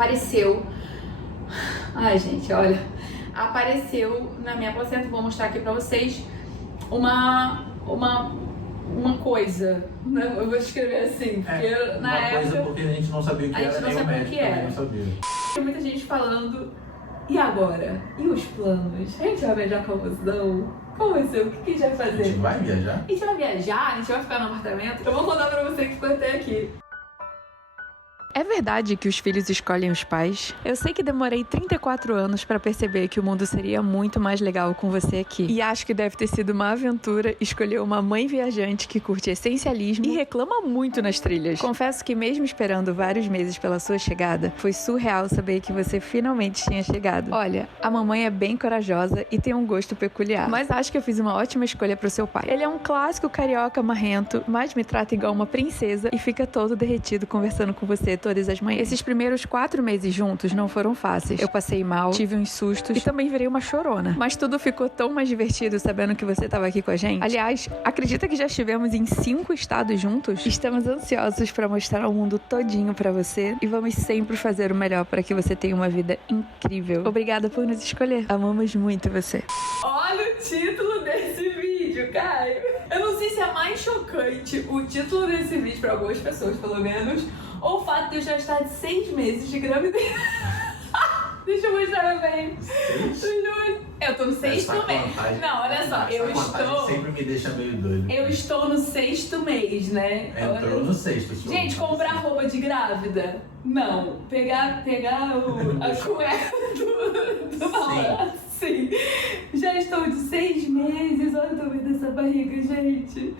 apareceu... Ai, gente, olha. Apareceu na minha placenta, vou mostrar aqui pra vocês, uma coisa, né? Eu vou escrever assim, porque na época... Uma coisa porque a gente não sabia o que era, nem o médico também não sabia. Tem muita gente falando, e agora? E os planos? A gente vai viajar com a Musão? Como vai ser? O que a gente vai fazer? A gente vai viajar? A gente vai viajar? A gente vai ficar no apartamento? Eu vou contar pra você que ficou até aqui. É verdade que os filhos escolhem os pais? Eu sei que demorei 34 anos para perceber que o mundo seria muito mais legal com você aqui. E acho que deve ter sido uma aventura escolher uma mãe viajante que curte essencialismo e reclama muito nas trilhas. Confesso que mesmo esperando vários meses pela sua chegada, foi surreal saber que você finalmente tinha chegado. Olha, a mamãe é bem corajosa e tem um gosto peculiar, mas acho que eu fiz uma ótima escolha pro seu pai. Ele é um clássico carioca marrento, mas me trata igual uma princesa e fica todo derretido conversando com você todas as manhãs. Esses primeiros 4 meses juntos não foram fáceis. Eu passei mal, tive uns sustos e também virei uma chorona. Mas tudo ficou tão mais divertido sabendo que você estava aqui com a gente. Aliás, acredita que já estivemos em 5 estados juntos? Estamos ansiosos para mostrar o mundo todinho para você e vamos sempre fazer o melhor para que você tenha uma vida incrível. Obrigada por nos escolher. Amamos muito você. Olha o título desse vídeo, Caio. Eu não sei se é mais chocante o título desse vídeo para algumas pessoas, pelo menos, ou o fato de eu já estar de 6 meses de gravidez. Deixa eu mostrar bem. 6? Eu tô no 6º mês. Não, olha só, eu estou... sempre me deixa meio doido. Eu estou no 6º mês, né? Entrou no 6º. Gente, comprar roupa de grávida? Não. Pegar a cueca do namorado? Sim. Já estou de 6 meses. Olha o tamanho dessa barriga, gente.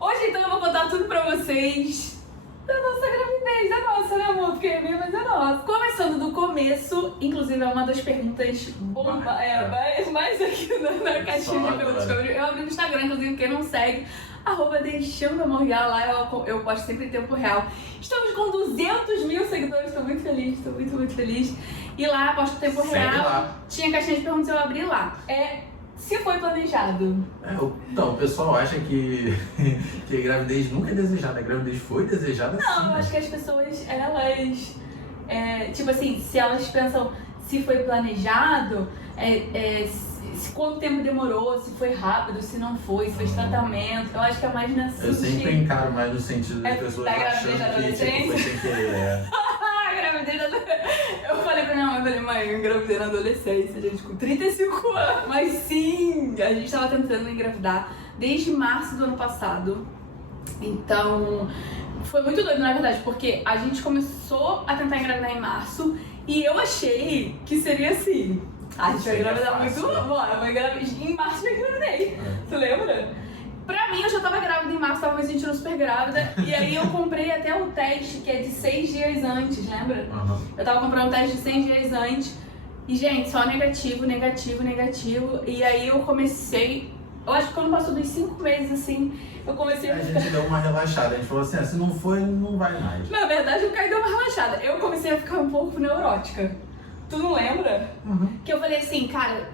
Hoje, então, eu vou contar tudo pra vocês da nossa gravidez. É nossa, né, amor? Porque é minha, mas é nossa. Começando do começo, inclusive é uma das perguntas bomba, mais aqui na caixinha de perguntas que eu abri no Instagram, inclusive quem não segue, @deixando amor real, lá eu posto sempre em tempo real. Estamos com 200 mil seguidores, estou muito feliz, estou muito feliz. E lá, posto em tempo real, lá. Tinha caixinha de perguntas, eu abri lá. Se foi planejado. Então, o pessoal acha que a gravidez nunca é desejada. A gravidez foi desejada sim. Não, eu acho que as pessoas, elas... tipo assim, se elas pensam se foi planejado, quanto tempo demorou, se foi rápido, se não foi, se fez tratamento. Eu acho que é mais nesse Eu sentido. sempre encaro mais no sentido das pessoas da gravidez da achando que tipo, foi sem querer. Eu falei pra minha mãe, mãe, eu engravidei na adolescência, gente, com 35 anos. Mas sim, a gente tava tentando engravidar desde março do ano passado. Então, foi muito doido, na verdade, porque a gente começou a tentar engravidar em março e eu achei que seria assim. A gente vai engravidar muito bom, em março eu engravidei. Tu lembra? Pra mim, eu já tava grávida em março, tava me sentindo super grávida. E aí eu comprei até um teste que é de 6 dias antes, lembra? Uhum. Eu tava comprando um teste de 6 dias antes. E, gente, só negativo. E aí eu comecei... Eu acho que quando passou dos 5 meses, assim, eu comecei a ficar... A gente deu uma relaxada, a gente falou assim, se não foi, não vai mais. Na verdade, o Caio deu uma relaxada. Eu comecei a ficar um pouco neurótica. Tu não lembra? Uhum. Que eu falei assim, cara,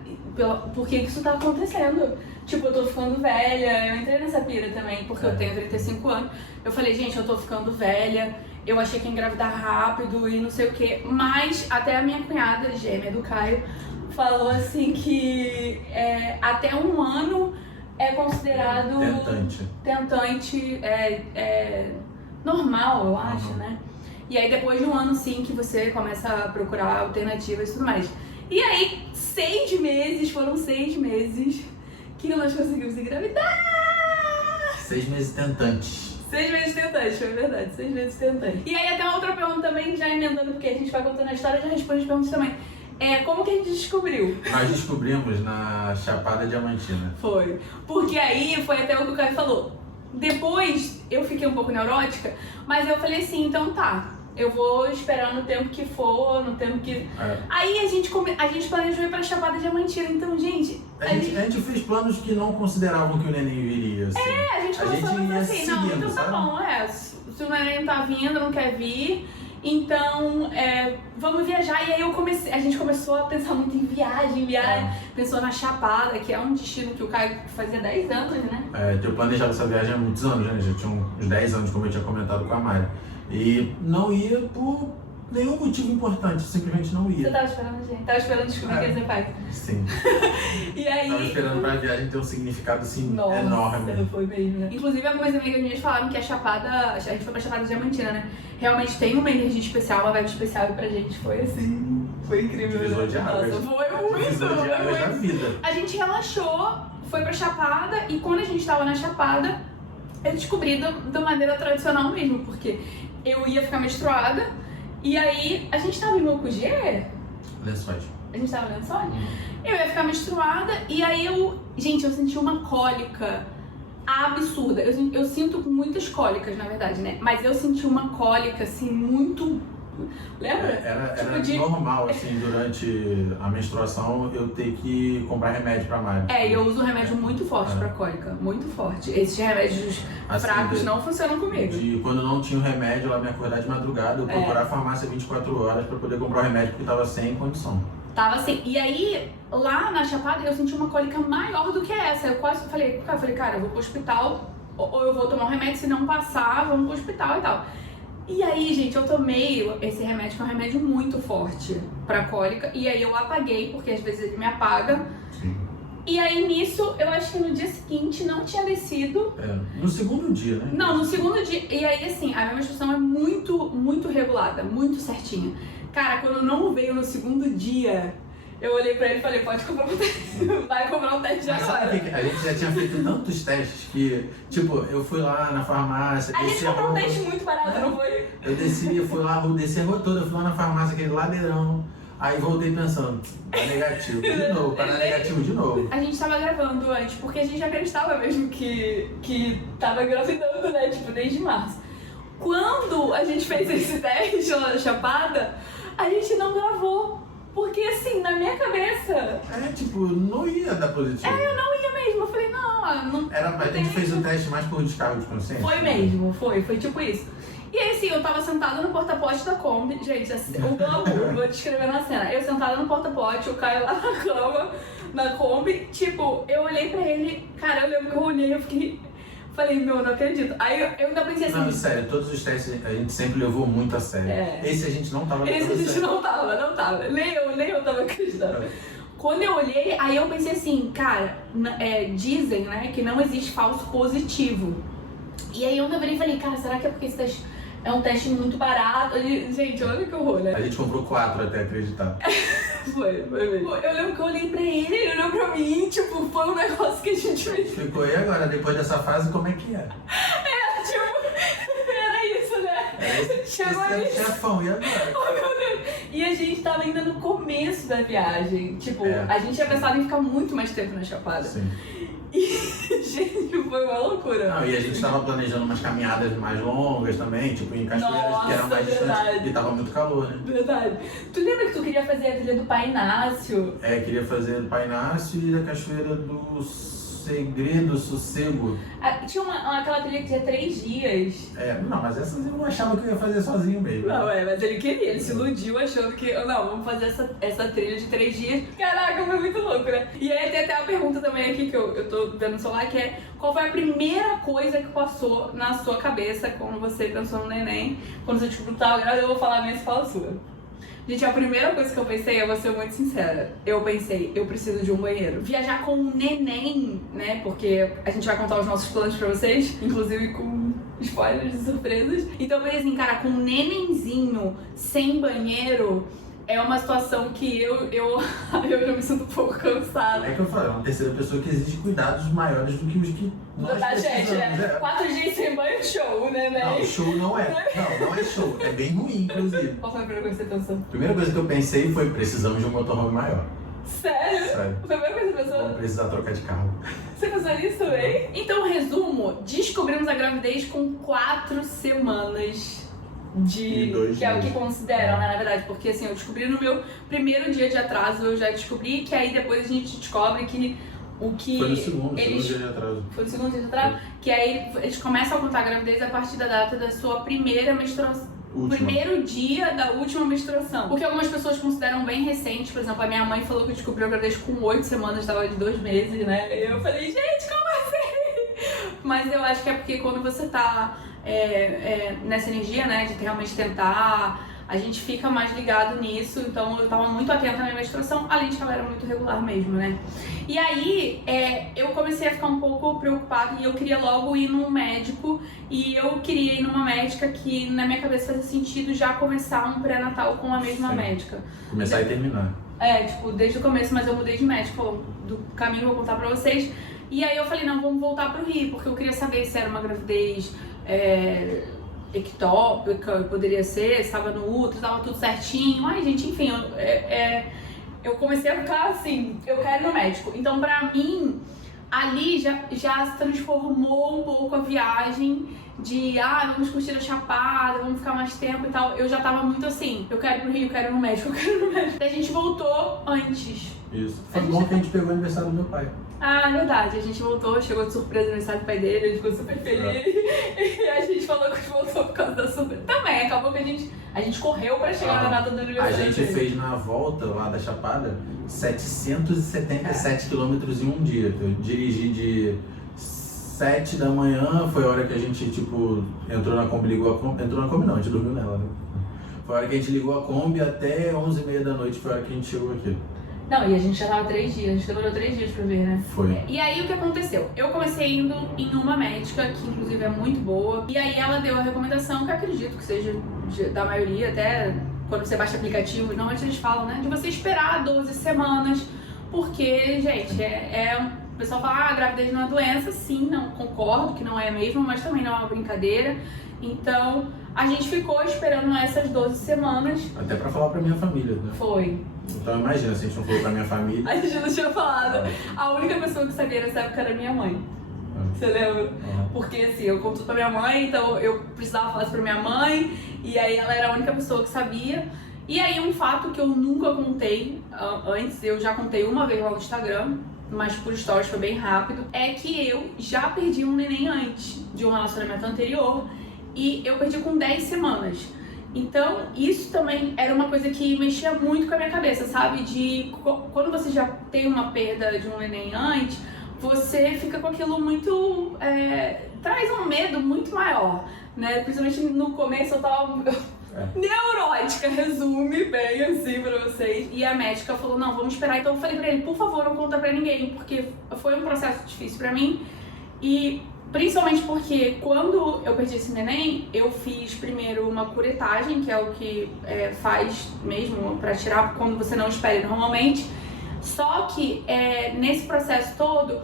por que isso tá acontecendo? Tipo, eu tô ficando velha, eu entrei nessa pira também, porque eu tenho 35 anos. Eu falei, gente, eu tô ficando velha, eu achei que ia engravidar rápido e não sei o que. Mas até a minha cunhada, gêmea do Caio, falou assim que até 1 ano é considerado... Tentante, normal, eu acho, né? E aí depois de 1 ano, sim, que você começa a procurar alternativas e tudo mais. E aí, 6 meses, foram 6 meses que nós conseguimos engravidar! 6 meses tentantes. 6 meses tentantes, foi verdade, 6 meses tentantes. E aí até uma outra pergunta também, já emendando, porque a gente vai contando a história, já responde as perguntas também. Como que a gente descobriu? Nós descobrimos na Chapada Diamantina. Foi. Porque aí foi até o que o Caio falou. Depois eu fiquei um pouco neurótica, mas eu falei assim, então tá. Eu vou esperar no tempo que for, no tempo que... Aí a gente planejou ir pra Chapada Diamantina, então, gente... A gente fez planos que não consideravam que o neném viria, assim. A gente começou a pensar assim, seguindo, não, então sabe? tá bom, se o neném tá vindo, não quer vir, então vamos viajar. E aí a gente começou a pensar muito em viagem, pensou na Chapada, que é um destino que o Caio fazia 10 anos, né? Eu planejava essa viagem há muitos anos, né? Já tinha uns 10 anos, como eu tinha comentado com a Mari. E não ia por nenhum motivo importante, simplesmente não Você ia. tava esperando, gente? Tava esperando descobrir que ia ser pai. Sim. E aí... Tava esperando pra viagem ter um significado assim Nossa, enorme. foi mesmo, né? Inclusive, algumas amigas minhas falaram que a Chapada, a gente foi pra Chapada Diamantina, né? Realmente tem uma energia especial, uma vibe especial, e pra gente foi assim, foi incrível. Divisor de águas. Nossa, foi muito, Divisor de foi águas da muito. vida. A gente relaxou, foi pra Chapada, e quando a gente tava na Chapada, eu descobri da maneira tradicional mesmo, porque eu ia ficar menstruada, e aí a gente tava em Mocugê, Lençóis. a gente tava vendo só, eu ia ficar menstruada, e aí eu senti uma cólica absurda. Eu sinto muitas cólicas, na verdade, né? Mas eu senti uma cólica, assim, muito... Lembra? Era Tipo de- normal, assim, durante a menstruação, eu ter que comprar remédio pra Mari. É, e eu uso um remédio muito forte É. pra cólica, muito forte. Esses remédios Assim, fracos não funcionam comigo. Quando não tinha o remédio, ela me acordar de madrugada, eu procurar a farmácia 24 horas pra poder comprar o remédio, porque tava sem condição. Tava assim, e aí, lá na Chapada, eu senti uma cólica maior do que essa. Eu quase falei, cara, eu vou pro hospital, ou eu vou tomar um remédio, se não passar, vamos pro hospital e tal. E aí, gente, eu tomei esse remédio, que é um remédio muito forte pra cólica, e aí eu apaguei, porque às vezes ele me apaga. Sim. E aí, nisso, eu acho que no dia seguinte não tinha descido. É, no segundo dia, né? Não, no segundo dia. E aí, assim, a minha menstruação é muito, muito regulada, muito certinha. Cara, quando não veio no segundo dia, eu olhei pra ele e falei, pode comprar um teste. Vai comprar um teste Mas sabe agora. o que? A gente já tinha feito tantos testes que, tipo, eu fui lá na farmácia, A gente desci a comprou um rua, teste muito barato, não foi? eu fui lá, desci a rua toda, eu fui lá na farmácia, aquele ladeirão, aí voltei pensando, tá negativo, de novo, tá negativo de novo. A gente tava gravando antes, porque a gente acreditava mesmo que tava engravidando, né? Tipo, desde março. Quando a gente fez esse teste lá na Chapada, a gente não gravou. Porque assim, na minha cabeça, É, tipo, não ia dar positivo. eu não ia mesmo. Eu falei, não A gente fez o teste mais por descargo de consciência. Foi mesmo, foi tipo isso. E aí, assim, eu tava sentada no porta-pote da Kombi. Gente, assim, o glamour, vou descrever na cena. Eu sentada no porta-pote, o Caio lá na cama, na Kombi. Tipo, eu olhei pra ele, cara, eu lembro que eu olhei, eu fiquei... Falei, meu, não acredito. Aí eu ainda pensei assim... Não, sério, todos os testes a gente sempre levou muito a sério. É. Esse a gente não tava Esse levando a a gente sério. não tava. Nem eu tava acreditando. É. Quando eu olhei, aí eu pensei assim, cara, dizem, né, que não existe falso positivo. E aí eu virei e falei, cara, será que é porque esse teste é um teste muito barato? Gente, olha que horror, né? A gente comprou 4 até acreditar. Foi mesmo. Eu lembro que eu olhei pra ele olhou pra mim, tipo, foi um negócio que a gente fez. Ficou, e agora, depois dessa fase, como é que é? Tipo, era isso, né? Chegou Esse é o isso. chefão, e agora? Oh, meu Deus. E a gente tava ainda no começo da viagem. Tipo, É. a gente tinha pensado em ficar muito mais tempo na Chapada. Sim. E, gente, foi uma loucura. Não, e a gente tava planejando umas caminhadas mais longas também, tipo em cachoeiras que eram Nossa, mais distantes verdade. e tava muito calor, né? Verdade. Tu lembra que tu queria fazer a trilha do Pai Inácio? É, queria fazer do Pai Inácio e da Cachoeira do Segredo, Sossego. Tinha aquela trilha que tinha 3 dias. É, não, mas essas eu não achava que eu ia fazer sozinho mesmo. Não, mas ele queria, ele se iludiu achando que, não, vamos fazer essa trilha de 3 dias. Caraca, foi muito louco, né? E aí tem até uma pergunta também aqui que eu tô vendo no celular, que é: qual foi a primeira coisa que passou na sua cabeça quando você pensou no neném? Quando você descobriu que tava grávida, eu vou falar a minha, você fala a sua. Gente, a primeira coisa que eu pensei, eu vou ser muito sincera, eu pensei, eu preciso de um banheiro. Viajar com um neném, né, porque a gente vai contar os nossos planos pra vocês, inclusive com spoilers e surpresas. Então eu pensei assim, cara, com um nenenzinho sem banheiro, é uma situação que eu já me sinto um pouco cansada. É que eu falei, é uma terceira pessoa que exige cuidados maiores do que os que nós Da gente, precisamos. né? É. 4 dias sem banho, show, né, Não, né? show não é. Não é show. É bem ruim, inclusive. Qual foi a primeira coisa que você pensou? A primeira coisa que eu pensei foi, precisamos de um motorhome maior. Sério? Sério. A primeira coisa que você pensou? Vamos precisar trocar de carro. Você pensou nisso também? Então, resumo, descobrimos a gravidez com 4 semanas E 2 que é o que dias. consideram, né, na verdade, porque assim, eu descobri no meu primeiro dia de atraso, eu já descobri que aí depois a gente descobre que o que Foi no segundo eles... dia de atraso. Foi no segundo dia de atraso? Que aí eles começam a contar a gravidez a partir da data da sua primeira menstruação. Última. Primeiro dia da última menstruação. O que algumas pessoas consideram bem recente. Por exemplo, a minha mãe falou que descobriu a gravidez com 8 semanas, tava de 2 meses, né? E eu falei, gente, como assim? Mas eu acho que é porque quando você tá nessa energia, né, de realmente tentar a gente fica mais ligado nisso, então eu tava muito atenta na minha menstruação, além de que ela era muito regular mesmo, né? E aí, eu comecei a ficar um pouco preocupada e eu queria logo ir num médico e eu queria ir numa médica que na minha cabeça fazia sentido já começar um pré-natal com a mesma médica. Começar e terminar. Tipo, desde o começo, mas eu mudei de médico, do caminho que eu vou contar pra vocês. E aí eu falei, não, vamos voltar pro Rio, porque eu queria saber se era uma gravidez ectópica, poderia ser, se estava no útero, estava tudo certinho. Ai, gente, enfim, eu comecei a ficar assim, eu quero ir no médico. Então, pra mim, ali já se transformou um pouco a viagem de, vamos curtir a Chapada, vamos ficar mais tempo e tal. Eu já tava muito assim, eu quero ir pro Rio, eu quero ir no médico, eu quero ir no médico. Daí a gente voltou antes. Isso. Foi bom que a gente pegou o aniversário do meu pai. Verdade, a gente voltou, chegou de surpresa no aniversário do pai dele, ele ficou super feliz. E a gente falou que voltou por causa da surpresa. Também, acabou que a gente correu pra chegar na data do aniversário. A gente fez na volta lá da Chapada 777 quilômetros em um dia. Eu dirigi de 7 da manhã, foi a hora que a gente, entrou na Kombi, ligou a Kombi. Entrou na Kombi não, a gente dormiu nela, né? Foi a hora que a gente ligou a Kombi até 11h30 da noite, foi a hora que a gente chegou aqui. Não, e a gente já tava 3 dias, a gente demorou 3 dias pra ver, né? Foi. E aí o que aconteceu? Eu comecei indo em uma médica, que inclusive é muito boa, e aí ela deu a recomendação, que eu acredito que seja da maioria, até quando você baixa aplicativo, normalmente eles falam, né? De você esperar 12 semanas, porque, gente, o pessoal fala, gravidez não é doença, sim, não concordo que não é mesmo, mas também não é uma brincadeira. Então, a gente ficou esperando essas 12 semanas. Até pra falar pra minha família, né? Foi. Então imagina, se a gente não falou pra minha família. A gente não tinha falado. A única pessoa que sabia nessa época era minha mãe. Você lembra? Porque assim, eu conto tudo pra minha mãe, então eu precisava falar isso pra minha mãe, e aí ela era a única pessoa que sabia. E aí um fato que eu nunca contei antes, eu já contei uma vez lá no Instagram, mas por stories foi bem rápido, é que eu já perdi um neném antes de um relacionamento anterior, e eu perdi com 10 semanas. Então, isso também era uma coisa que mexia muito com a minha cabeça, sabe? De quando você já tem uma perda de um neném antes, você fica com aquilo muito... traz um medo muito maior, né? Principalmente no começo eu tava... neurótica, resume bem assim pra vocês. E a médica falou, não, vamos esperar. Então eu falei pra ele, por favor, não conta pra ninguém, porque foi um processo difícil pra mim. E principalmente porque quando eu perdi esse neném, eu fiz primeiro uma curetagem, que é o que faz mesmo pra tirar quando você não espera normalmente. Só que nesse processo todo,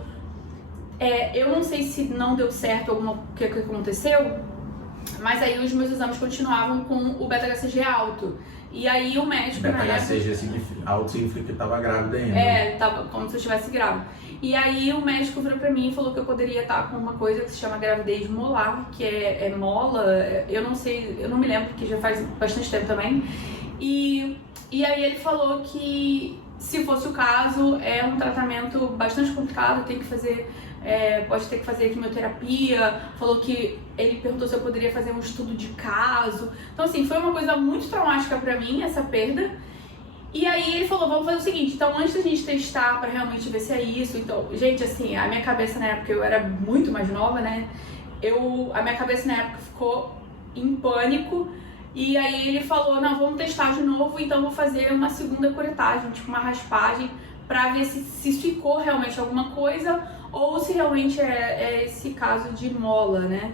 eu não sei se não deu certo o que aconteceu, mas aí os meus exames continuavam com o beta-HCG alto. E aí o médico, beta-HCG alto significa que tava grávida ainda. Tava como se eu estivesse grávida. E aí o médico virou pra mim e falou que eu poderia estar com uma coisa que se chama gravidez molar, que é mola, eu não sei, eu não me lembro, porque já faz bastante tempo também. E aí ele falou que, se fosse o caso, é um tratamento bastante complicado, tem que fazer... pode ter que fazer quimioterapia, falou que ele perguntou se eu poderia fazer um estudo de caso. Então assim, foi uma coisa muito traumática pra mim, essa perda. E aí ele falou, vamos fazer o seguinte, então antes da gente testar pra realmente ver se é isso, então, gente, assim, a minha cabeça na época, eu era muito mais nova, né, a minha cabeça na época ficou em pânico. E aí ele falou, não, vamos testar de novo, então vou fazer uma segunda curetagem, tipo uma raspagem, pra ver se ficou realmente alguma coisa, ou se realmente é esse caso de mola, né?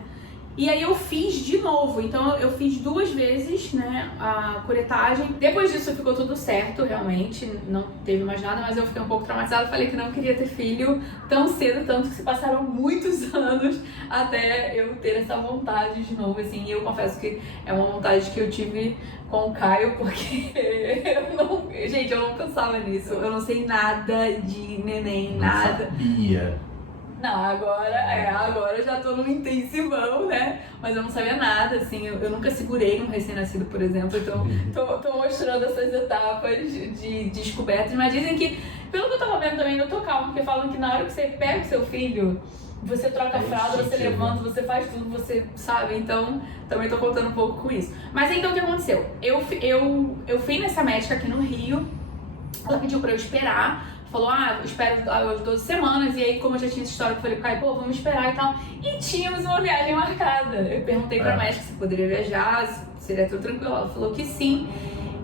E aí eu fiz de novo, então eu fiz 2 vezes, né, a curetagem. Depois disso ficou tudo certo, realmente, não teve mais nada, mas eu fiquei um pouco traumatizada, falei que não queria ter filho tão cedo, tanto que se passaram muitos anos até eu ter essa vontade de novo, assim, e eu confesso que é uma vontade que eu tive com o Caio, porque eu não pensava nisso, eu não sei nada de neném, nada. Sabia. Não, agora eu já tô num intensivão, né? Mas eu não sabia nada, assim, eu nunca segurei um recém-nascido, por exemplo, então tô mostrando essas etapas de descobertas, mas dizem que, pelo que eu tava vendo também, eu tô calma, porque falam que na hora que você pega o seu filho, você troca a fralda, você levanta, você faz tudo, você sabe, então também tô contando um pouco com isso. Mas então o que aconteceu? Eu fui nessa médica aqui no Rio, ela pediu pra eu esperar, falou, espero as 12 semanas, e aí como eu já tinha essa história, eu falei, Caio, pô, vamos esperar e tal, e tínhamos uma viagem marcada. Eu perguntei pra médica se poderia viajar, seria tudo tranquilo. Ela falou que sim.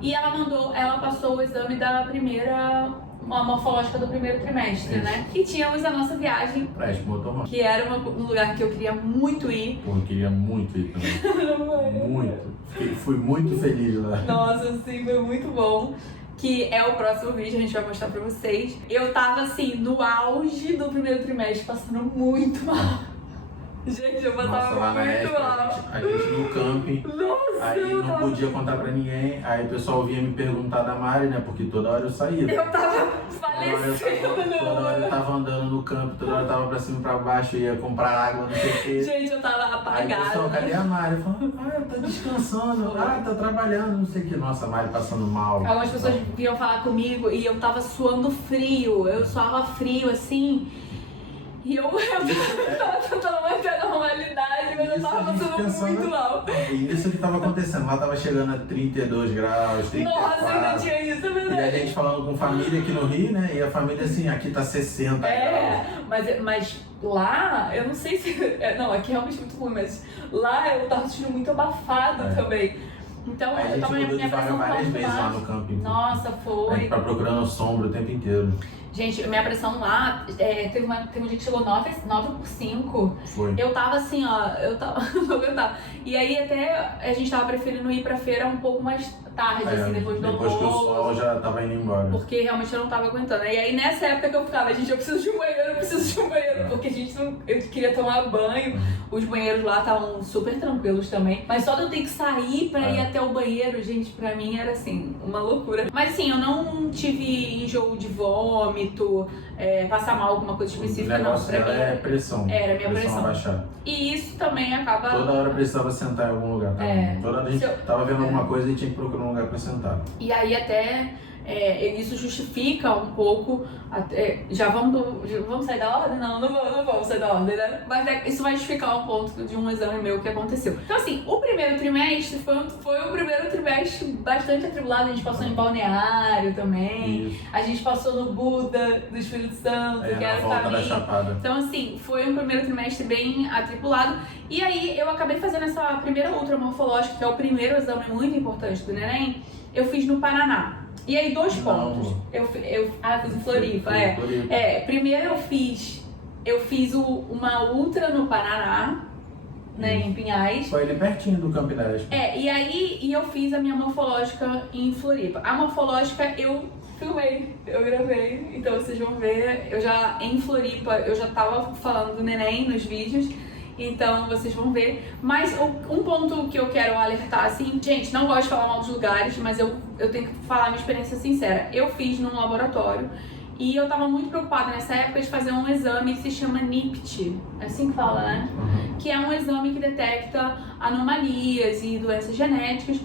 E ela passou o exame da primeira, uma morfológica do primeiro trimestre, Isso. né? E tínhamos a nossa viagem, Pra motorhome. que era um lugar que eu queria muito ir. Pô, eu queria muito ir também. Muito. Fui muito feliz lá. Nossa, assim, foi muito bom. Que é o próximo vídeo, a gente vai mostrar pra vocês. Eu tava, assim, no auge do primeiro trimestre, passando muito mal. Gente, eu Nossa, lá passava na muito época, mal. a gente no camping, Nossa, aí eu não tava... podia contar pra ninguém, aí o pessoal vinha me perguntar da Mari, né, porque toda hora eu saía. Eu tava Toda hora falecendo. eu tava andando no campo, toda hora eu tava pra cima e pra baixo, ia comprar água, não sei o quê. Gente, eu tava Aí o pessoal, apagada. cadê a Mari? Eu falava, tá descansando, tá trabalhando, não sei o que. Nossa, a Mari passando mal. Algumas pessoas vinham falar comigo e eu tava suando frio. Eu suava frio, assim. E eu tava tentando manter a normalidade, mas eu Isso tava a gente passando pensando- muito mal. E isso que tava acontecendo, lá tava chegando a 32 graus, 34. Nossa, ainda tinha isso, é E a verdade. gente falando com família aqui no Rio, né? E a família assim, aqui tá 60 graus. É, mas lá, eu não sei se... Não, aqui é realmente muito ruim, mas lá eu tava sentindo muito abafado É. também. Então Aí a eu gente tava mudou de minha vaga pressão tava várias muito vezes lá baixa. no camping. Nossa, A gente foi. tá procurando sombra o tempo inteiro. Gente, minha pressão lá, teve um dia que chegou 9 por 5. Foi. Eu tava assim, ó, eu tava, não aguentava. E aí até a gente tava preferindo ir pra feira um pouco mais tarde, assim, depois do depois que o almoço. sol já tava indo embora. Porque realmente eu não tava aguentando. E aí nessa época que eu ficava, gente, eu preciso de um banheiro, eu preciso de um banheiro. Porque a gente não, eu queria tomar banho. Os banheiros lá estavam super tranquilos também. Mas só de eu ter que sair pra ir até o banheiro, gente, pra mim era assim, uma loucura. Mas assim, eu não tive enjoo de vômito, passar mal, alguma coisa O específica, não. negócio Pra dela mim é pressão. era minha pressão. abaixada. E isso também acaba. Toda hora precisava sentar em algum lugar. Tá? Toda hora a gente Se eu- tava vendo alguma coisa e tinha que procurar um lugar pra sentar. E aí até isso justifica um pouco. Já vamos sair da ordem? Não vamos sair da ordem, né? Mas isso vai justificar um ponto de um exame meu que aconteceu. Então assim, o primeiro trimestre foi um primeiro trimestre bastante atribulado. A gente passou em Balneário também. Isso. A gente passou no Buda do Espírito Santo, que Na era o volta da caminho. Chapada. Então, assim, foi um primeiro trimestre bem atribulado. E aí, eu acabei fazendo essa primeira ultramorfológica, que é o primeiro exame muito importante do neném. Eu fiz no Paraná. E aí, 2 pontos. Eu fiz em Floripa, primeiro eu fiz uma ultra no Paraná, né, em Pinhais. Foi ali pertinho do Camp 10. E aí eu fiz a minha morfológica em Floripa. A morfológica eu filmei, eu gravei, então vocês vão ver, em Floripa, eu já tava falando do neném nos vídeos, então vocês vão ver. Mas um ponto que eu quero alertar, assim, gente, não gosto de falar mal dos lugares, mas eu tenho que falar a minha experiência sincera. Eu fiz num laboratório e eu tava muito preocupada nessa época de fazer um exame que se chama NIPT, é assim que fala, né? Que é um exame que detecta anomalias e doenças genéticas,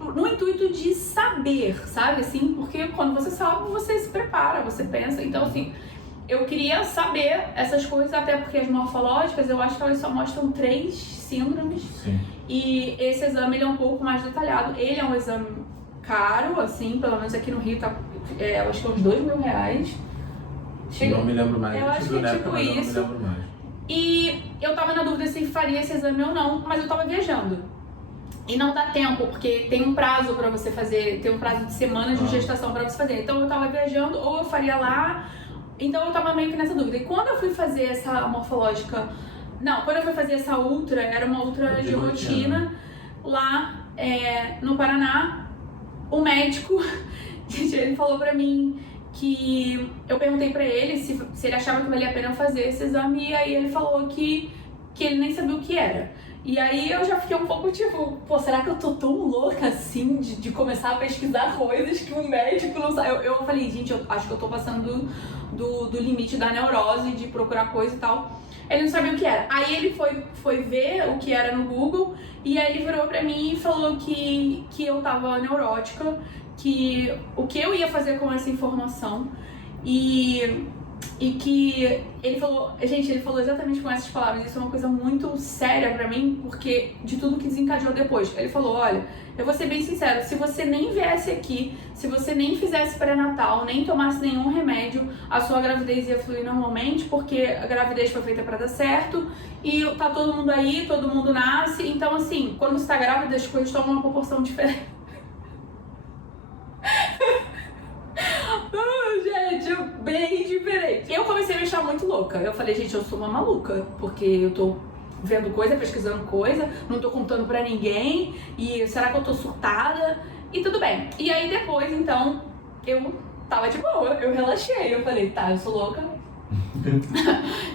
no intuito de saber, sabe, assim, porque quando você sabe, você se prepara, você pensa, então assim, eu queria saber essas coisas, até porque as morfológicas, eu acho que elas só mostram 3 síndromes. Sim. E esse exame, ele é um pouco mais detalhado, ele é um exame caro, assim, pelo menos aqui no Rio tá, eu acho que é uns R$2.000. Não me lembro mais. Eu acho que é tipo isso. Eu não me lembro mais. E eu tava na dúvida se faria esse exame ou não, mas eu tava viajando. E não dá tempo, porque tem um prazo pra você fazer, tem um prazo de semanas de gestação pra você fazer. Então eu tava viajando, ou eu faria lá, então eu tava meio que nessa dúvida. E quando eu fui fazer essa morfológica, quando eu fui fazer essa ultra, era uma ultra de rotina, lá no Paraná, o médico, ele falou pra mim que eu perguntei pra ele se ele achava que valia a pena eu fazer esse exame, e aí ele falou que ele nem sabia o que era. E aí eu já fiquei um pouco tipo, será que eu tô tão louca assim de começar a pesquisar coisas que um médico não sabe? Eu falei, gente, eu acho que eu tô passando do limite da neurose, de procurar coisa e tal. Ele não sabia o que era. Aí ele foi ver o que era no Google, e aí ele virou pra mim e falou que eu tava neurótica, que o que eu ia fazer com essa informação. E E que ele falou exatamente com essas palavras, isso é uma coisa muito séria pra mim, porque de tudo que desencadeou depois. Ele falou, olha, eu vou ser bem sincero, se você nem viesse aqui, se você nem fizesse pré-natal, nem tomasse nenhum remédio, a sua gravidez ia fluir normalmente, porque a gravidez foi feita pra dar certo, e tá todo mundo aí, todo mundo nasce, então assim, quando você tá grávida as coisas tomam uma proporção diferente. Gente, bem diferente. Eu comecei a me achar muito louca. Eu falei, gente, eu sou uma maluca, porque eu tô vendo coisa, pesquisando coisa, não tô contando pra ninguém, e será que eu tô surtada? E tudo bem. E aí depois, então, eu tava de boa, eu relaxei. Eu falei, tá, eu sou louca.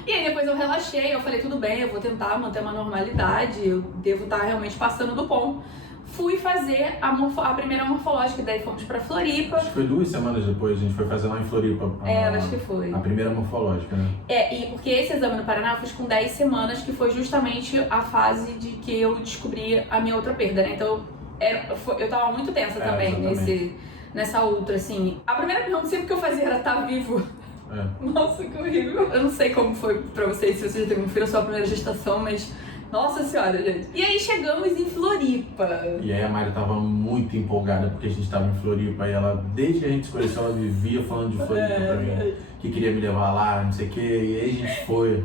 E aí depois eu relaxei, eu falei, tudo bem, eu vou tentar manter uma normalidade, eu devo estar realmente passando do ponto. Fui fazer a primeira morfológica, daí fomos pra Floripa. Acho que foi 2 semanas depois, a gente foi fazer lá em Floripa. Acho que foi. A primeira morfológica, né? E porque esse exame no Paraná eu fiz com 10 semanas, que foi justamente a fase de que eu descobri a minha outra perda, né? Então, eu tava muito tensa também nessa outra, assim. A primeira pergunta sempre que eu fazia era, tá vivo? Nossa, que horrível. Eu não sei como foi pra vocês, se vocês já teve um filho, a sua primeira gestação, mas... Nossa senhora, gente. E aí chegamos em Floripa. E aí a Mari tava muito empolgada porque a gente tava em Floripa e ela, desde que a gente se conheceu, ela vivia falando de Floripa pra mim. Que queria me levar lá, não sei o que, e aí a gente foi.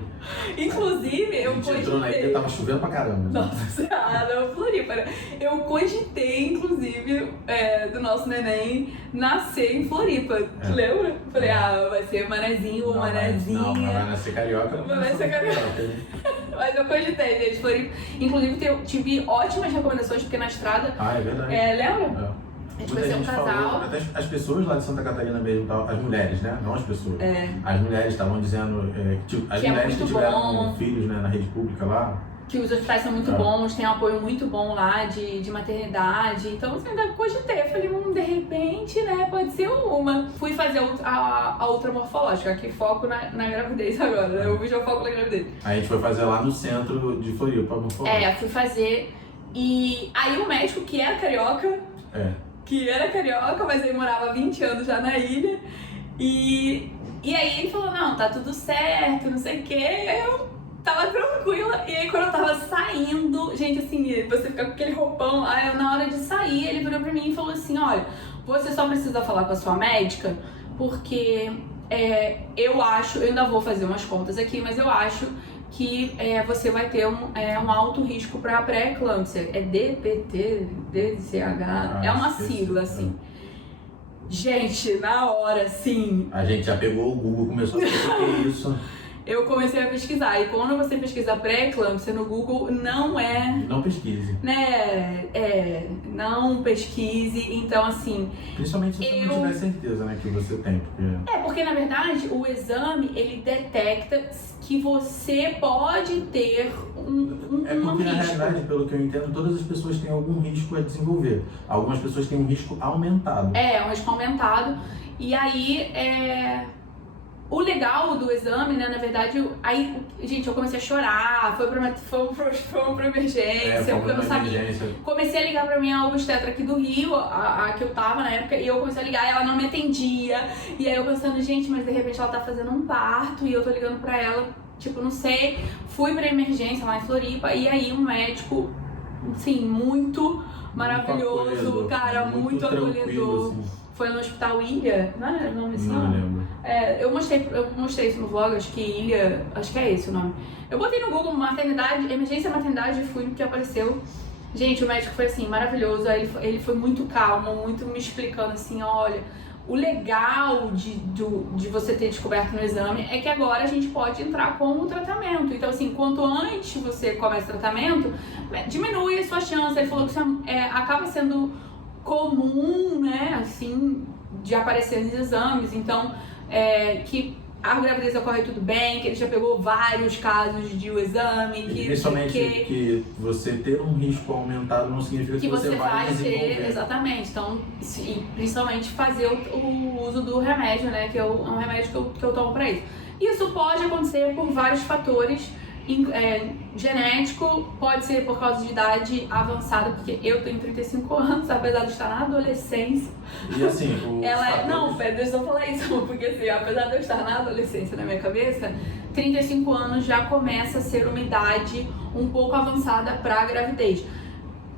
Inclusive, eu cogitei... A gente entrou na ilha, tava chovendo pra caramba. Nossa senhora, não, Floripa, né? Eu cogitei, inclusive, do nosso neném nascer em Floripa. Te lembra? Falei, vai ser manezinho ou manezinha. Não, mas vai nascer carioca. Vai nascer carioca. Mas eu cogitei, gente, Floripa. Inclusive, eu tive ótimas recomendações, porque na estrada... Ah, é verdade. Lembra? A gente vai ser um casal. Falou, até as pessoas lá de Santa Catarina mesmo, as mulheres, né? Não as pessoas. As mulheres estavam dizendo as mulheres que tiveram filhos, né, na rede pública lá. Que os hospitais são muito bons, tem um apoio muito bom lá de maternidade. Então, assim, ainda cogitei. Eu falei, de repente, né, pode ser uma. Fui fazer a outra morfológica, que foco na gravidez agora, né? Eu já foco na gravidez. Aí a gente foi fazer lá no centro de Floripa, a morfológica. Fui fazer. E aí o médico, que era carioca, mas ele morava 20 anos já na ilha. E aí ele falou, não, tá tudo certo, não sei o quê. Eu tava tranquila. E aí quando eu tava saindo, gente, assim, você fica com aquele roupão, aí na hora de sair, ele virou pra mim e falou assim, olha, você só precisa falar com a sua médica, porque eu ainda vou fazer umas contas aqui, mas eu acho que você vai ter um alto risco para pré-eclâmpsia. É DPT, DCH, é uma sigla, assim. Gente, na hora, assim... A gente já pegou o Google, começou a ver o que é isso. Eu comecei a pesquisar, e quando você pesquisa pré-eclâmpsia no Google, não pesquise. Né? Não pesquise, então assim... Principalmente se você não tiver certeza, né, que você tem, porque... Porque na verdade o exame, ele detecta que você pode ter um porque risco. Na realidade, pelo que eu entendo, todas as pessoas têm algum risco a desenvolver. Algumas pessoas têm um risco aumentado. Um risco aumentado, e aí o legal do exame, né, na verdade, aí, gente, eu comecei a chorar, fomos pra emergência, porque eu não sabia. Comecei a ligar pra minha obstetra aqui do Rio, a que eu tava na época, e eu comecei a ligar e ela não me atendia. E aí eu pensando, gente, mas de repente ela tá fazendo um parto e eu tô ligando pra ela, tipo, não sei. Fui pra emergência lá em Floripa e aí um médico, assim, muito maravilhoso, cara, muito acolhedor. Assim. Foi no Hospital Ilha, não é o nome desse nome? Não lembro. Eu mostrei isso no vlog, acho que Ilha, acho que é esse o nome. Eu botei no Google emergência maternidade e fui no que apareceu. Gente, o médico foi assim, maravilhoso, aí ele foi muito calmo, muito me explicando assim, olha, o legal de você ter descoberto no exame é que agora a gente pode entrar com o tratamento. Então assim, quanto antes você começa o tratamento, diminui a sua chance. Ele falou que isso acaba sendo comum, né, assim, de aparecer nos exames, então, que a gravidez ocorre tudo bem, que ele já pegou vários casos de o exame, principalmente que você ter um risco aumentado não significa que você vai desenvolver. Exatamente, então, e principalmente fazer o uso do remédio, né, que é um remédio que eu tomo pra isso. Isso pode acontecer por vários fatores, genético, pode ser por causa de idade avançada, porque eu tenho 35 anos, apesar de estar na adolescência. E assim, Não, deixa eu falar isso, porque assim, apesar de eu estar na adolescência na minha cabeça, 35 anos já começa a ser uma idade um pouco avançada para a gravidez.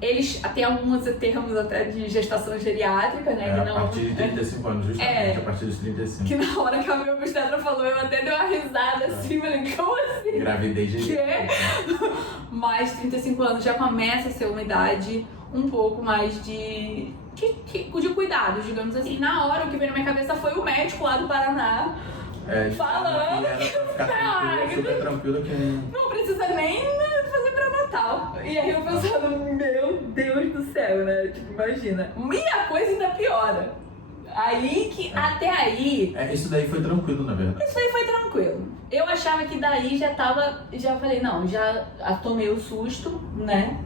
Eles têm alguns termos até de gestação geriátrica, né? A partir de 35 anos, justamente, a partir dos 35. Que na hora que a minha obstetra falou, eu até dei uma risada assim, falei, como assim? Gravidez geriátrica. Mas 35 anos já começa a ser uma idade um pouco mais de cuidados, digamos assim. Na hora, o que veio na minha cabeça foi o médico lá do Paraná. Falando que era pra ficar super tranquilo que não precisa nem fazer pré-natal. E aí eu pensando, meu Deus do céu, né? Tipo, imagina. E a coisa ainda piora. Aí que, até aí... isso daí foi tranquilo, na verdade. Isso aí foi tranquilo. Eu achava que daí já falei, não, já tomei o susto, né?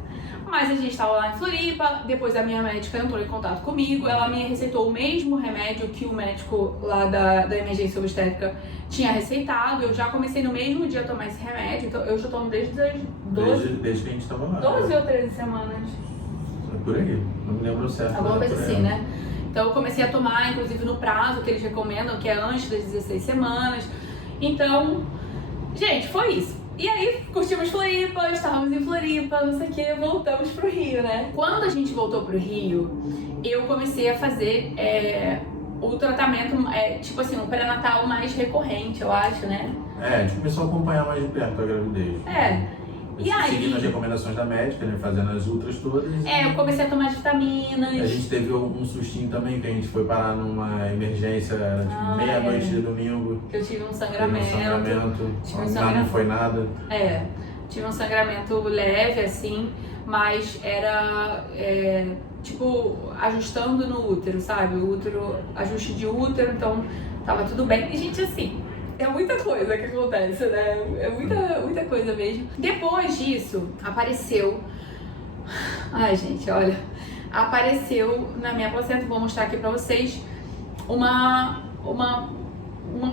Mas a gente estava lá em Floripa, depois a minha médica entrou em contato comigo, ela me receitou o mesmo remédio que o médico lá da emergência obstétrica tinha receitado. Eu já comecei no mesmo dia a tomar esse remédio, então eu já tomo desde as 12... Desde que a gente estava lá. 12 ou 13 semanas. É por aí, não me lembro certo. Alguma coisa assim, né? Então eu comecei a tomar, inclusive no prazo que eles recomendam, que é antes das 16 semanas. Então, gente, foi isso. E aí, curtimos Floripa, estávamos em Floripa, não sei o que, voltamos pro Rio, né? Quando a gente voltou pro Rio, eu comecei a fazer o tratamento, tipo assim, um pré-natal mais recorrente, eu acho, né? A gente começou a acompanhar mais de perto a gravidez. E aí, seguindo as recomendações da médica, né? Fazendo as ultras todas. Eu comecei a tomar vitaminas. A gente teve um sustinho também, que a gente foi parar numa emergência, tipo meia-noite de domingo. Que eu tive um sangramento. Não foi nada. Tive um sangramento leve, assim, mas era, tipo, ajustando no útero, sabe? O útero, ajuste de útero, então tava tudo bem. E, gente, assim... É muita coisa que acontece, né? É muita coisa mesmo. Depois disso, apareceu... Ai, gente, olha. Apareceu na minha placenta, vou mostrar aqui pra vocês, uma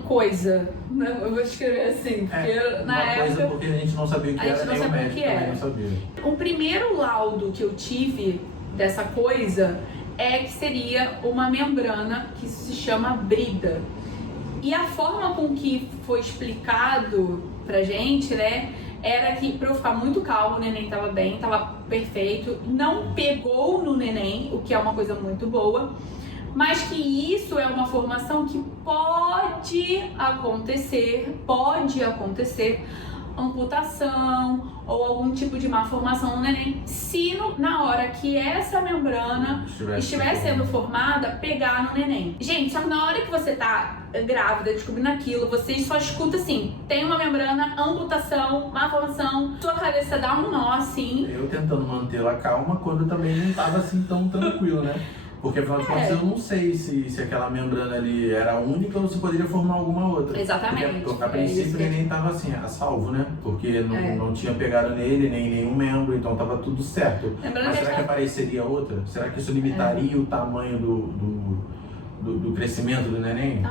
coisa, né? Eu vou escrever assim, porque na época... porque a gente não sabia o que era, nem o médico também não sabia. O primeiro laudo que eu tive dessa coisa que seria uma membrana que se chama brida. E a forma com que foi explicado pra gente, né, era que pra eu ficar muito calma, o neném tava bem, tava perfeito, não pegou no neném, o que é uma coisa muito boa, mas que isso é uma formação que pode acontecer amputação ou algum tipo de malformação no neném, se na hora que essa membrana estiver sendo formada, pegar no neném. Gente, só que na hora que você tá grávida, descobrindo aquilo, você só escuta assim, tem uma membrana, amputação, malformação, sua cabeça dá um nó assim. Eu tentando mantê-la calma quando também não tava assim tão tranquilo, né? Porque afinal de contas eu não sei se aquela membrana ali era única ou se poderia formar alguma outra. Exatamente. Porque a princípio ele nem tava assim, a salvo, né? Porque não tinha pegado nele, nem nenhum membro, então tava tudo certo. Mas será que apareceria outra? Será que isso limitaria o tamanho do crescimento do neném?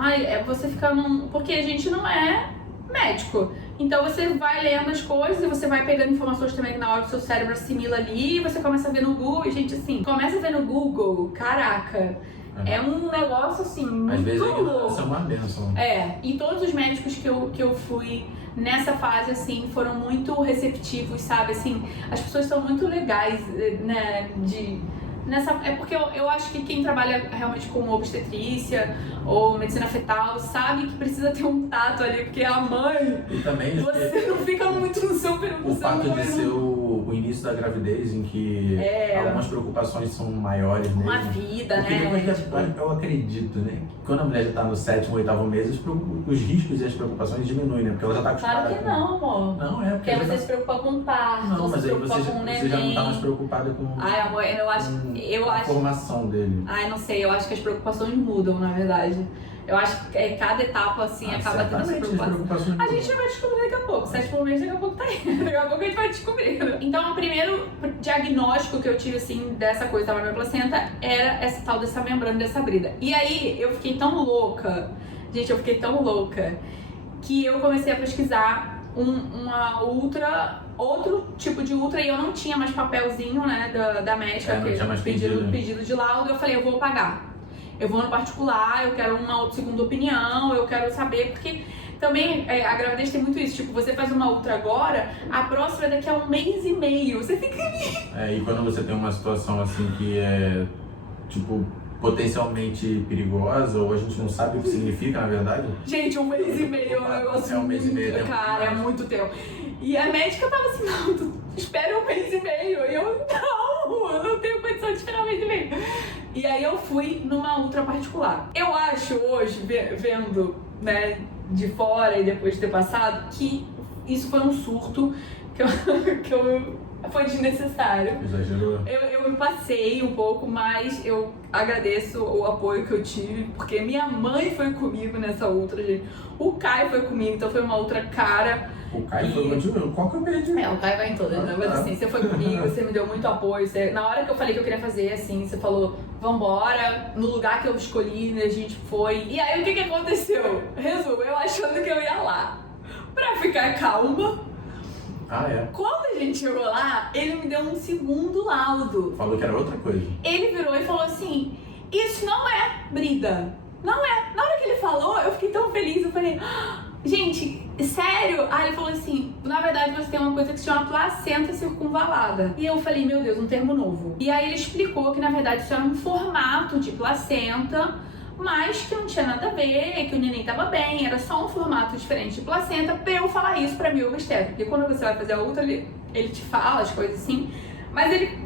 Você fica porque a gente não é médico. Então você vai lendo as coisas e você vai pegando informações também na hora que o seu cérebro assimila ali e você começa a ver no Google. E, gente, assim, começa a ver no Google, caraca, é um negócio assim, muito às vezes louco. é uma bênção. E todos os médicos que eu fui nessa fase, assim, foram muito receptivos, sabe? Assim, as pessoas são muito legais, né, é porque eu acho que quem trabalha realmente com obstetrícia ou medicina fetal sabe que precisa ter um tato ali, porque a mãe, e também você não fica muito no seu o fato de ser o início da gravidez, em que algumas preocupações são maiores mesmo. Uma vida, porque né? Depois eu acredito, né? Quando a mulher já tá no 7º, 8º mês, os riscos e as preocupações diminuem, né? Porque ela já tá acostumada. Claro que não, amor. Não, é porque... Porque você se preocupa com o parto, não, mas se aí preocupa com o neném. você já não tá mais preocupada com... Ai, amor, eu acho... a formação dele. Ai, não sei, eu acho que as preocupações mudam, na verdade. Eu acho que cada etapa, assim, acaba tendo essa preocupação. A gente já vai descobrir daqui a pouco. 7º mês, daqui a pouco tá aí. Daqui a pouco a gente vai descobrir. Então, o primeiro diagnóstico que eu tive, assim, dessa coisa da minha placenta era essa tal dessa membrana, dessa brida. E aí, eu fiquei tão louca, gente, que eu comecei a pesquisar uma ultra, outro tipo de ultra, e eu não tinha mais papelzinho, né, da médica, não tinha mais pedido de laudo. Eu falei, eu vou pagar. Eu vou no particular, eu quero uma segunda opinião, eu quero saber, porque também a gravidez tem muito isso, tipo, você faz uma ultra agora, a próxima é daqui a 1 mês e meio, você fica... E quando você tem uma situação assim que é, tipo, potencialmente perigosa, ou a gente não sabe o que significa, na verdade. Gente, 1 mês e meio é um negócio 1 mês e meio, cara, é muito tempo. E a médica tava assim, não, tu espera 1 mês e meio. E eu não tenho condição de esperar 1 mês e meio. E aí eu fui numa ultra particular. Eu acho hoje, vendo, né, de fora e depois de ter passado, que isso foi um surto que foi desnecessário. Exagerou. Eu me passei um pouco, mas eu agradeço o apoio que eu tive, porque minha mãe foi comigo nessa ultra, gente. O Caio foi comigo, então foi uma ultra cara. O Caio foi contigo? Qual que eu perdi? O Caio vai em todas, né? Mas assim, você foi comigo, você me deu muito apoio. Na hora que eu falei que eu queria fazer, assim, você falou, vambora, no lugar que eu escolhi, né, a gente foi. E aí o que aconteceu? Resumo, eu achando que eu ia lá pra ficar calma. Quando a gente chegou lá, ele me deu um segundo laudo. Falou que era outra coisa. Ele virou e falou assim, isso não é brida. Não é. Na hora que ele falou, eu fiquei tão feliz, eu falei, gente, sério? Aí ele falou assim, na verdade você tem uma coisa que se chama placenta circunvalada. E eu falei, meu Deus, um termo novo. E aí ele explicou que na verdade isso era um formato de placenta, mas que não tinha nada a ver, que o neném tava bem, era só um formato diferente de placenta, pra eu falar isso pra mim, o obstetra. Porque quando você vai fazer a ultra, ele te fala as coisas assim, mas ele...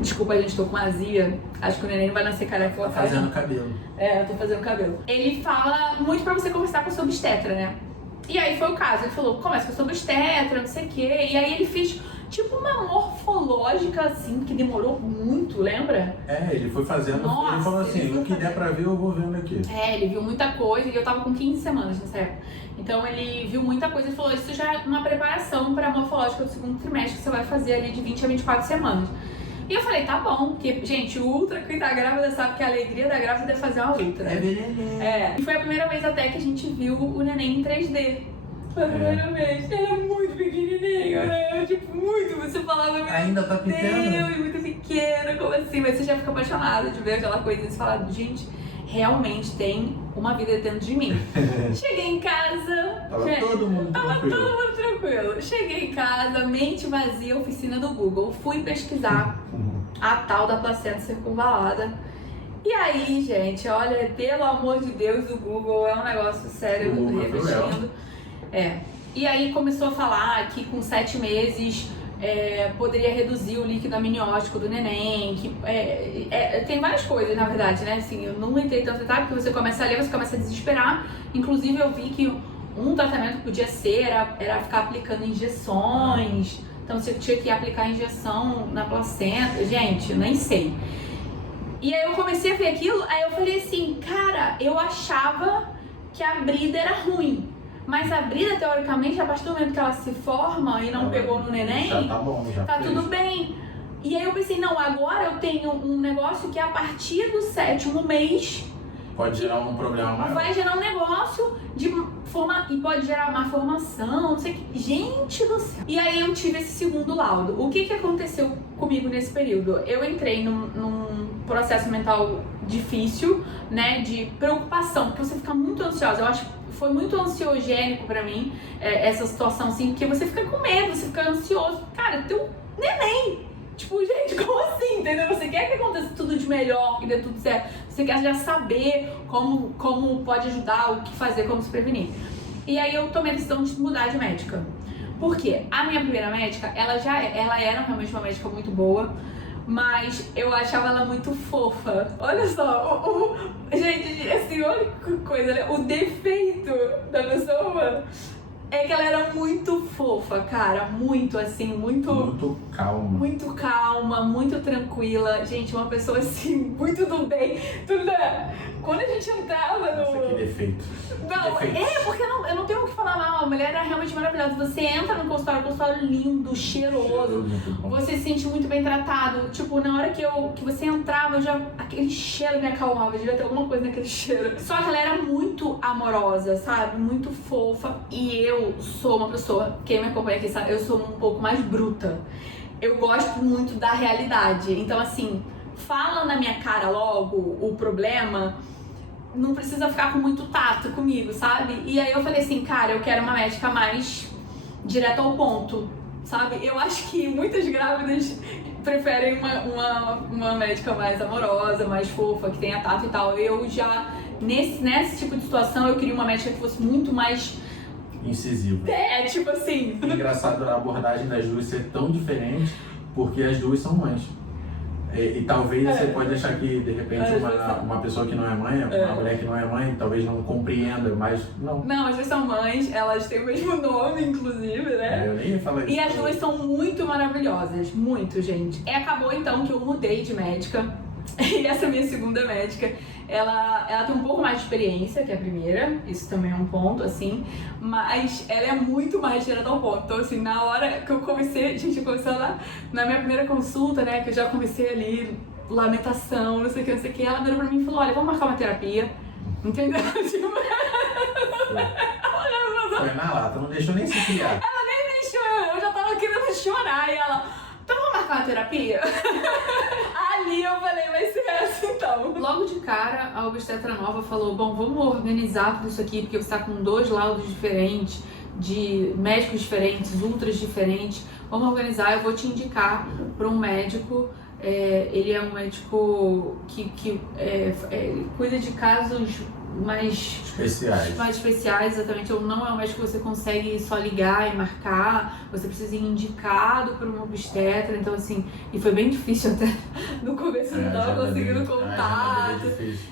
Desculpa, gente, tô com azia. Acho que o neném não vai nascer careca. Tá fazendo cabelo. Eu tô fazendo cabelo. Ele fala muito pra você conversar com o seu obstetra, né? E aí foi o caso, ele falou, começa com o seu obstetra, não sei o quê. E aí ele fez tipo uma morfológica, assim, que demorou muito, lembra? Ele foi fazendo, Nossa, ele falou assim, o que der pra ver eu vou vendo aqui. Ele viu muita coisa, e eu tava com 15 semanas nessa época. Então ele viu muita coisa e falou, isso já é uma preparação pra morfológica do segundo trimestre que você vai fazer ali de 20 a 24 semanas. E eu falei, tá bom, porque, gente, o ultra, quem tá grávida sabe que a alegria da grávida é fazer uma ultra. E foi a primeira vez até que a gente viu o neném em 3D. Foi a primeira vez. Ele é muito pequenininho, né? Tipo, muito. Você falava, meu ainda tá pequeno? Deus, muito pequeno, como assim? Mas você já fica apaixonado de ver aquela coisa e você fala, gente, realmente tem uma vida dentro de mim. Cheguei em casa... Tava todo mundo tranquilo. Cheguei em casa, mente vazia, oficina do Google. Fui pesquisar a tal da placenta circunvalada. E aí, gente, olha, pelo amor de Deus, o Google é um negócio sério, repetindo. E aí começou a falar que com 7 meses poderia reduzir o líquido amniótico do neném, que tem várias coisas, na verdade, né? Assim, eu não entrei tanto detalhe, porque você começa a ler, você começa a desesperar. Inclusive eu vi que um tratamento que podia ser era ficar aplicando injeções. Então você tinha que aplicar injeção na placenta. Gente, nem sei. E aí eu comecei a ver aquilo, aí eu falei assim, cara, eu achava que a brida era ruim. Mas a brida, teoricamente, a partir do momento que ela se forma e não pegou no neném, já tá bom, já tá fez. Tudo bem. E aí eu pensei, não, agora eu tenho um negócio que a partir do 7º mês... Pode gerar um problema maior. Vai gerar um negócio de forma... E pode gerar má formação, não sei o que. Gente do céu. E aí eu tive esse segundo laudo. O que aconteceu comigo nesse período? Eu entrei num processo mental difícil, né, de preocupação, porque você fica muito ansiosa. Eu acho que foi muito ansiogênico pra mim, essa situação, assim, porque você fica com medo, você fica ansioso. Cara, teu neném! Tipo, gente, como assim, entendeu? Você quer que aconteça tudo de melhor, que dê tudo certo. Você quer já saber como pode ajudar, o que fazer, como se prevenir. E aí eu tomei a decisão de mudar de médica. Por quê? A minha primeira médica, ela era realmente uma médica muito boa, mas eu achava ela muito fofa. Olha só, gente, assim, olha que coisa, né? O defeito da pessoa é que ela era muito fofa, cara, muito assim, muito calma. Muito calma, muito tranquila. Gente, uma pessoa assim, muito do bem. Quando a gente entrava no... Nossa, que defeito. Não, Defeitos. porque eu não tenho o que falar A mulher era realmente maravilhosa. Você entra no consultório lindo, cheiroso. Você se sente muito bem tratado. Tipo, na hora que você entrava, aquele cheiro me acalmava. Devia ter alguma coisa naquele cheiro. Só que ela era muito amorosa, sabe? Muito fofa. E eu sou uma pessoa, quem me acompanha aqui sabe, eu sou um pouco mais bruta. Eu gosto muito da realidade. Então, assim, fala na minha cara logo o problema. Não precisa ficar com muito tato comigo, sabe? E aí eu falei assim, cara, eu quero uma médica mais direto ao ponto, sabe? Eu acho que muitas grávidas preferem uma médica mais amorosa, mais fofa, que tenha tato e tal. Eu já, nesse tipo de situação, eu queria uma médica que fosse muito mais... incisiva. Tipo assim... Engraçado a abordagem das duas ser tão diferente, porque as duas são mães. E talvez você pode achar que, de repente, uma pessoa que não é mãe, uma mulher que não é mãe, talvez não compreenda, mas não. Não, as duas são mães, elas têm o mesmo nome, inclusive, né? Eu nem ia falar isso. E as duas são muito maravilhosas, muito, gente. Acabou então que eu mudei de médica, e essa minha segunda médica, ela tem um pouco mais de experiência que a primeira, isso também é um ponto, assim, mas ela é muito mais direto ao ponto. Então, assim, na hora que eu comecei, gente, eu comecei lá na minha primeira consulta, né, que eu já comecei ali, lamentação, não sei o que, ela virou pra mim e falou, olha, vamos marcar uma terapia, entendeu? Tipo... Foi na lata, não deixou nem se criar. Ela nem deixou, eu já tava querendo chorar, e ela, então vamos marcar uma terapia? Ali eu falei, vai ser essa então. Logo de cara, a obstetra nova falou, bom, vamos organizar tudo isso aqui, porque você tá com 2 laudos diferentes, de médicos diferentes, ultras diferentes. Vamos organizar, eu vou te indicar para um médico. Ele é um médico que cuida de casos mais especiais, exatamente. Ou não é um médico que você consegue só ligar e marcar, você precisa ir indicado por uma obstetra. Então, assim, e foi bem difícil até no começo, não tava conseguindo contato.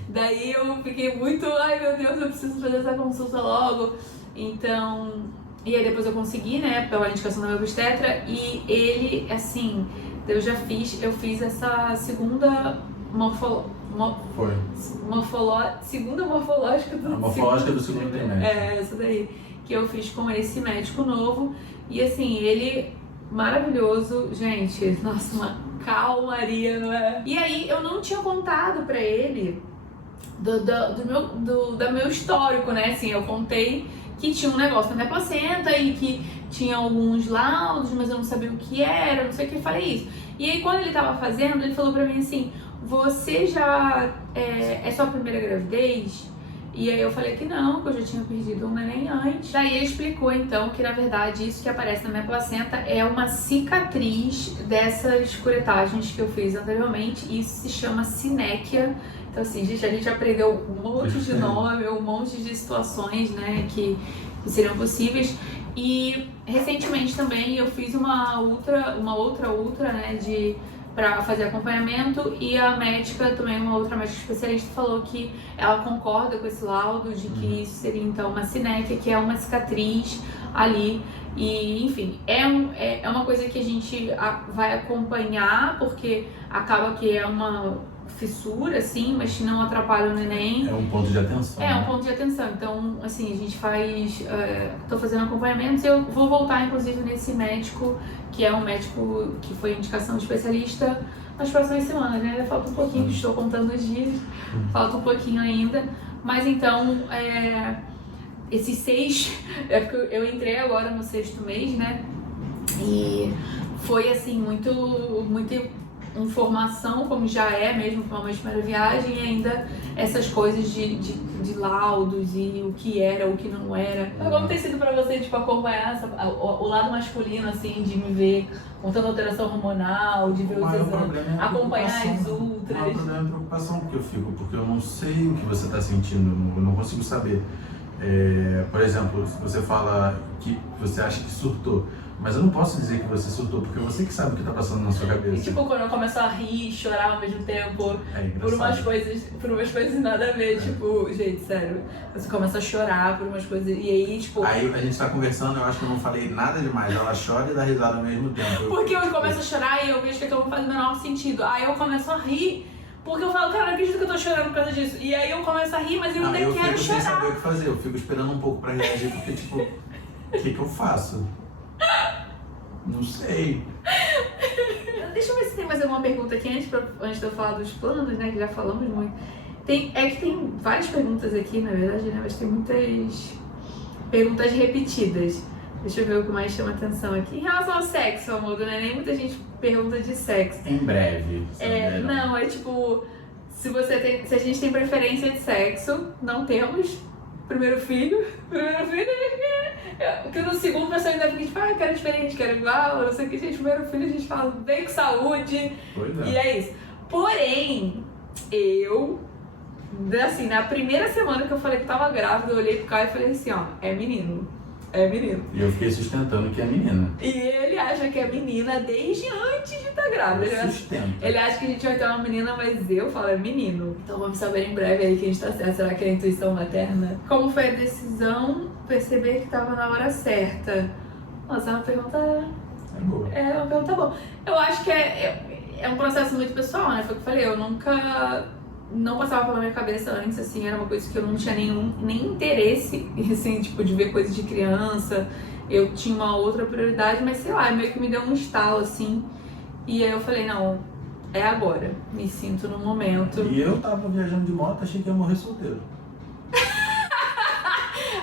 Daí eu fiquei muito, ai meu Deus, eu preciso fazer essa consulta logo. Então, e aí depois eu consegui, né, pela indicação da minha obstetra, e ele, assim, eu fiz essa segunda segunda morfológica do segundo trimestre. Essa daí, que eu fiz com esse médico novo. E assim, ele maravilhoso, gente, nossa, uma calmaria, não é? E aí eu não tinha contado pra ele do meu histórico, né? Assim, eu contei que tinha um negócio na minha placenta e que tinha alguns laudos, mas eu não sabia o que era, não sei o que, eu falei isso. E aí quando ele tava fazendo, ele falou pra mim assim, você já é sua primeira gravidez? E aí eu falei que não, que eu já tinha perdido um neném antes. Daí ele explicou então que na verdade isso que aparece na minha placenta é uma cicatriz dessas curetagens que eu fiz anteriormente. Isso se chama sinéquia. Então assim, gente, a gente aprendeu um monte de nome, um monte de situações, né, que seriam possíveis. E recentemente também eu fiz uma outra ultra, né, para fazer acompanhamento, e a médica, também uma outra médica especialista, falou que ela concorda com esse laudo de que isso seria então uma sinéquia, que é uma cicatriz ali. E enfim, é uma coisa que a gente vai acompanhar, porque acaba que é uma fissura, assim, mas não atrapalha o neném. É um ponto de atenção. Um ponto de atenção. Então, assim, a gente faz... tô fazendo acompanhamentos e eu vou voltar, inclusive, nesse médico, que é um médico que foi indicação de especialista, nas próximas semanas, né? Falta um pouquinho, estou contando os dias, falta um pouquinho ainda. Mas, então, esses 6... É porque eu entrei agora no 6º mês, né? E foi, assim, muito informação, como já é mesmo para uma primeira viagem, e ainda essas coisas de laudos e o que era, o que não era. Mas como tem sido para você, tipo, acompanhar o lado masculino, assim, de me ver contando alteração hormonal, de ver os exames, acompanhar as ultras? O problema é a preocupação porque eu não sei o que você está sentindo, eu não consigo saber. Por exemplo, você fala que você acha que surtou, mas eu não posso dizer que você surtou, porque você que sabe o que tá passando na sua cabeça. E tipo, quando eu começo a rir e chorar ao mesmo tempo, por umas coisas nada a ver, tipo, gente, sério, você começa a chorar por umas coisas, e aí, tipo... Aí a gente tá conversando, eu acho que eu não falei nada demais, ela chora e dá risada ao mesmo tempo. Porque eu começo a chorar e eu vejo que aquilo não faz o menor sentido, aí eu começo a rir, Porque eu falo, cara, não acredito que eu tô chorando por causa disso. E aí eu começo a rir, mas eu ainda eu quero fico sem chorar. saber o que fazer, eu fico esperando um pouco pra reagir, porque tipo, o que eu faço? Não sei. Deixa eu ver se tem mais alguma pergunta aqui antes de eu falar dos planos, né? Que já falamos muito. Tem várias perguntas aqui, na verdade, né? Mas tem muitas perguntas repetidas. Deixa eu ver o que mais chama atenção aqui. Em relação ao sexo, amor, né? Nem muita gente pergunta de sexo. Em breve. Não, é tipo, se a gente tem preferência de sexo, não temos. Primeiro filho porque no segundo a pessoa ainda fica tipo, eu quero diferente, quero igual, não sei o que, gente, primeiro filho a gente fala, vem com saúde, e é isso. Porém, eu, assim, na primeira semana que eu falei que tava grávida, eu olhei pro Caio e falei assim, ó, é menino. E eu fiquei sustentando que é menina. E ele acha que é menina desde antes de estar grávida. Ele acha que a gente vai ter uma menina, mas eu falo, é menino. Então vamos saber em breve aí que a gente tá certo. Será que é a intuição materna? Como foi a decisão perceber que tava na hora certa? Nossa, é uma pergunta... É boa. É uma pergunta boa. Eu acho que é um processo muito pessoal, né? Foi o que eu falei, eu nunca... Não passava pela minha cabeça antes, assim, era uma coisa que eu não tinha nem interesse, assim, tipo, de ver coisa de criança. Eu tinha uma outra prioridade, mas sei lá, meio que me deu um estalo, assim. E aí eu falei, não, é agora, me sinto no momento. E eu tava viajando de moto, achei que ia morrer solteiro.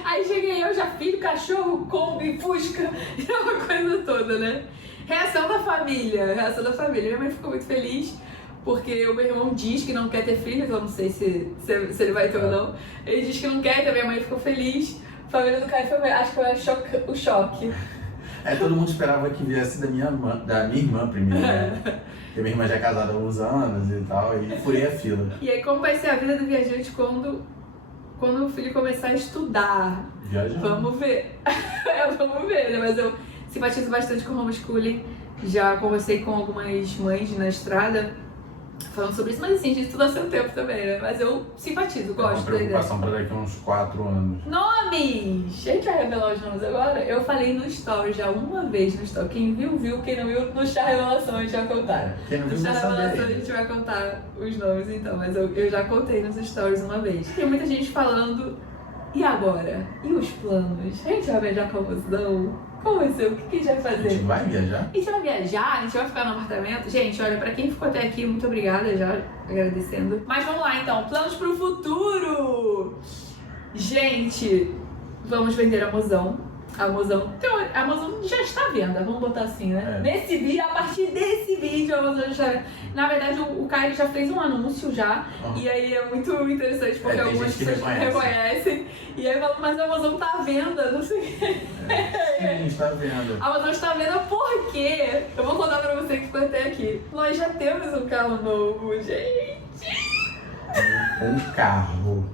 Aí cheguei eu, já filho, cachorro, Kombi, Fusca, uma coisa toda, né? Reação da família. Minha mãe ficou muito feliz. Porque o meu irmão diz que não quer ter filhos, eu não sei se ele vai ter ou não. Ele diz que não quer, então minha mãe ficou feliz. A família do Caio foi, acho que foi o choque. Todo mundo esperava que viesse da minha irmã primeiro, né? Porque minha irmã já é casada há uns anos e tal, e furei a fila. E aí, como vai ser a vida do viajante quando o filho começar a estudar? Viajando. Vamos ver. Vamos ver, né? Mas eu simpatizo bastante com o homeschooling. Já conversei com algumas mães na estrada falando sobre isso, mas assim, a gente estuda a seu tempo também, né? Mas eu simpatizo, gosto da ideia. Preocupação pra daqui a uns 4 anos. Nomes! A gente vai revelar os nomes agora? Eu falei no story já uma vez no story. Quem viu, quem não viu, no chá revelação a gente vai contar. Quem não viu, no chá vai saber. revelação a gente vai contar os nomes então, mas eu já contei nos stories uma vez. Tem muita gente falando, e agora? E os planos? A gente vai viajar com a Mozão? Como vai ser? O que a gente vai fazer? A gente vai viajar? A gente vai viajar, a gente vai ficar no apartamento. Gente, olha, pra quem ficou até aqui, muito obrigada, já agradecendo. Mas vamos lá então, planos pro futuro! Gente, vamos vender a Mozão. A Mozão já está à venda, vamos botar assim, né? Nesse vídeo, a partir desse vídeo, a Mozão já está à venda. Na verdade, o Caio já fez um anúncio já, e aí é muito interessante, porque algumas pessoas reconhecem. E aí falam, mas a Mozão está à venda, não sei o quê. Sim, está à venda. A Mozão está à venda por quê? Eu vou contar pra você que ficou até aqui. Nós já temos um carro novo, gente! Um carro.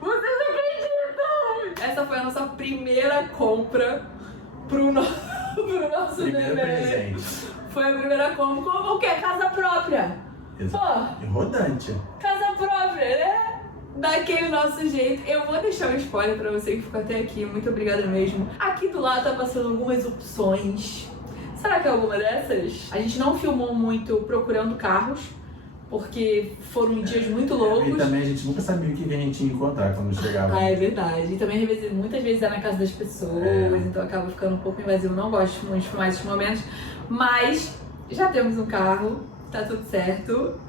Vocês acreditam? Essa foi a nossa primeira compra pro nosso Primeiro bebê. presente. Foi a primeira compra. Como o quê? Casa própria. Exato. E rodante. Casa própria, né? Daquele nosso jeito. Eu vou deixar um spoiler pra você que ficou até aqui. Muito obrigada mesmo. Aqui do lado tá passando algumas opções. Será que é alguma dessas? A gente não filmou muito procurando carros, porque foram dias muito loucos. E também a gente nunca sabia o que a gente ia encontrar quando chegava. Ah, é verdade. E também muitas vezes é na casa das pessoas, então acaba ficando um pouco invasivo. Não gosto muito de filmar esses momentos, mas já temos um carro, tá tudo certo.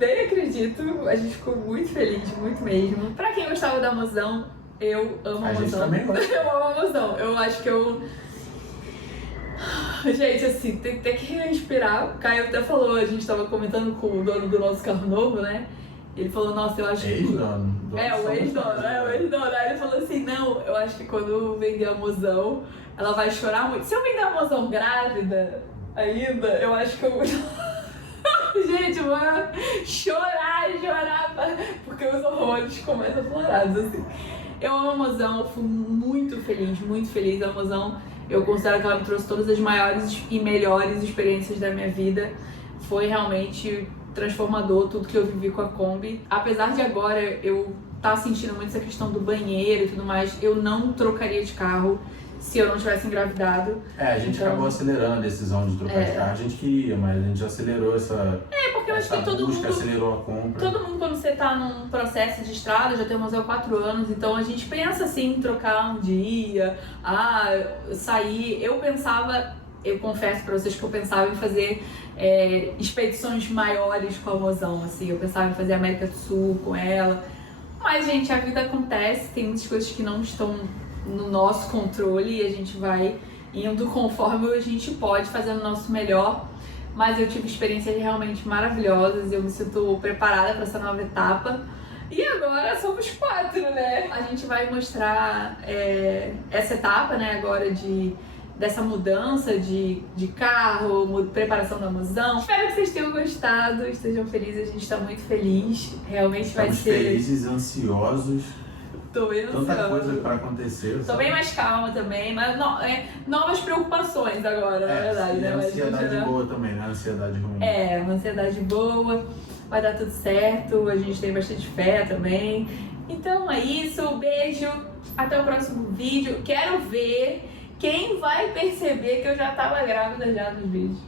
Nem acredito, a gente ficou muito feliz, muito mesmo. Pra quem gostava da Mozão, eu amo a A Mozão. gente também gosta. Eu amo a Mozão. Eu acho que eu... Gente, assim, tem que respirar. O Caio até falou, a gente tava comentando com o dono do nosso carro novo, né? Ele falou, nossa, eu acho que... Ex-dono. o ex-dono. Aí ele falou assim, não, eu acho que quando vender a Mozão, ela vai chorar muito. Se eu vender a Mozão grávida ainda, eu acho que eu... Gente, eu vou chorar, porque os horrores começam aflorados, assim. Eu amo a Mozão, eu fui muito feliz. A Mozão, eu considero que ela me trouxe todas as maiores e melhores experiências da minha vida. Foi realmente transformador tudo que eu vivi com a Kombi. Apesar de agora eu estar sentindo muito essa questão do banheiro e tudo mais, eu não trocaria de carro se eu não tivesse engravidado. A gente acabou acelerando a decisão de trocar de carro. A gente queria, mas a gente acelerou essa... porque eu acho que todo busca mundo... acelerou a compra. Todo mundo, quando você tá num processo de estrada, já tem o museu há 4 anos, então a gente pensa assim, em trocar um dia, sair. Eu confesso pra vocês que eu pensava em fazer expedições maiores com a Mozão, assim. Eu pensava em fazer América do Sul com ela. Mas, gente, a vida acontece, tem muitas coisas que não estão no nosso controle e a gente vai indo conforme a gente pode, fazendo o nosso melhor. Mas eu tive experiências realmente maravilhosas, eu me sinto preparada para essa nova etapa. E agora somos 4, né? A gente vai mostrar essa etapa, né, agora dessa mudança de carro, preparação da Mozão. Espero que vocês tenham gostado, estejam felizes, a gente está muito feliz. Realmente Estamos vai ser... felizes, ansiosos. Tô bem Tanta ansiosa. coisa para acontecer. Tô sabe? bem mais calma também, mas novas preocupações agora, na verdade, E né? a Mas ansiedade continuar- boa também, né? A ansiedade ruim. uma ansiedade boa, vai dar tudo certo, a gente tem bastante fé também. Então é isso, beijo, até o próximo vídeo. Quero ver quem vai perceber que eu já tava grávida já nos vídeos.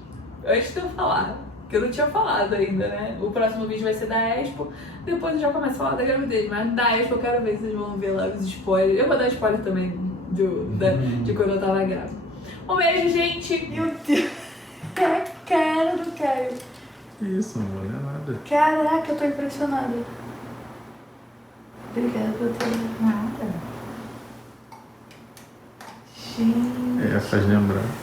Antes de eu falar, que eu não tinha falado ainda, né? O próximo vídeo vai ser da Expo, depois eu já começo a falar da gravidez, mas da Expo eu quero ver se vocês vão ver lá os spoilers. Eu vou dar spoiler também de quando eu tava grávida. Um beijo, gente! Meu Deus! Cara do Caio! Isso, não vou ler nada. Caraca, eu tô impressionada. Obrigada por ter nada. Gente. Faz lembrar.